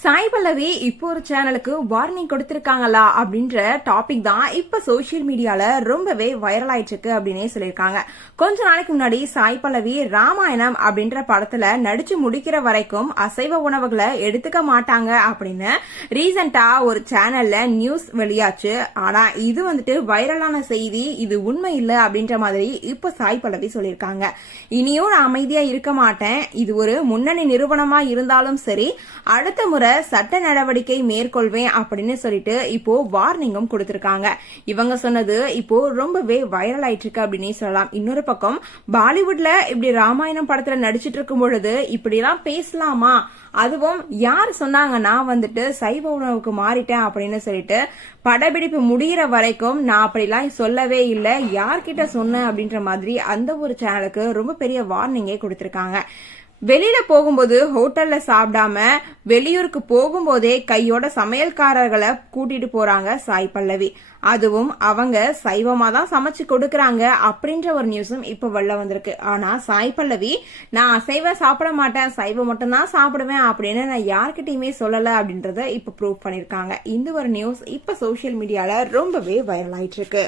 சாய் பல்லவி இப்போ ஒரு சேனலுக்கு வார்னிங் கொடுத்திருக்காங்களா அப்படின்ற டாபிக் தான் இப்ப சோசியல் மீடியால ரொம்பவே வைரல் ஆயிட்டு இருக்கு அப்படின்னே சொல்லியிருக்காங்க. கொஞ்ச நாளைக்கு முன்னாடி சாய் பல்லவி ராமாயணம் அப்படின்ற படத்துல நடிச்சு முடிக்கிற வரைக்கும் அசைவ உணவுகளை எடுத்துக்க மாட்டாங்க அப்படின்னு ரீசெண்டா ஒரு சேனல்ல நியூஸ் வெளியாச்சு. ஆனா இது வைரலான செய்தி, இது உண்மை இல்ல அப்படின்ற மாதிரி இப்ப சாய் பல்லவி சொல்லியிருக்காங்க. இனியும் நான் அமைதியா இருக்க மாட்டேன், இது ஒரு முன்னணி நிறுவனமா இருந்தாலும் சரி அடுத்த முறை சட்ட நடவடிக்கை மேற்கொள்வேன் அப்படின்னு சொல்லிட்டு இப்போ வார்னிங்கும் கொடுத்திருக்காங்க. இவங்க சொன்னது இப்போ ரொம்பவே வைரல் ஆயிட்டு இருக்கு அப்படின்னு சொல்லலாம். இன்னொரு பக்கம் பாலிவுட்ல இப்படி ராமாயணம் படத்துல நடிச்சிட்டு இருக்கும் பொழுது இப்படி எல்லாம் பேசலாமா, அதுவும் யார் சொன்னாங்கன்னா சைவ உணவுக்கு மாறிட்டேன் அப்படின்னு சொல்லிட்டு படப்பிடிப்பு முடிகிற வரைக்கும் நான் அப்படிலாம் சொல்லவே இல்லை, யார்கிட்ட சொன்னேன் அப்படின்ற மாதிரி அந்த ஒரு சேனலுக்கு ரொம்ப பெரிய வார்னிங்கே கொடுத்திருக்காங்க. வெளியில போகும்போது ஹோட்டல்ல சாப்பிடாம வெளியூருக்கு போகும்போதே கையோட சமையல்காரர்களை கூட்டிட்டு போறாங்க சாய் பல்லவி. அதுவும் அவங்க சைவமா தான் சமைச்சு கொடுக்கறாங்க அப்படின்ற ஒரு நியூஸும் இப்ப வெளில வந்திருக்கு. ஆனா சாய் பல்லவி நான் அசைவம் சாப்பிட மாட்டேன், சைவம் மட்டும் தான் சாப்பிடுவேன் அப்படின்னு நான் யார்கிட்டயுமே சொல்லல அப்படின்றத இப்ப ப்ரூவ் பண்ணிருக்காங்க. இந்த ஒரு நியூஸ் இப்ப சோசியல் மீடியால ரொம்பவே வைரல் ஆயிட்டு இருக்கு.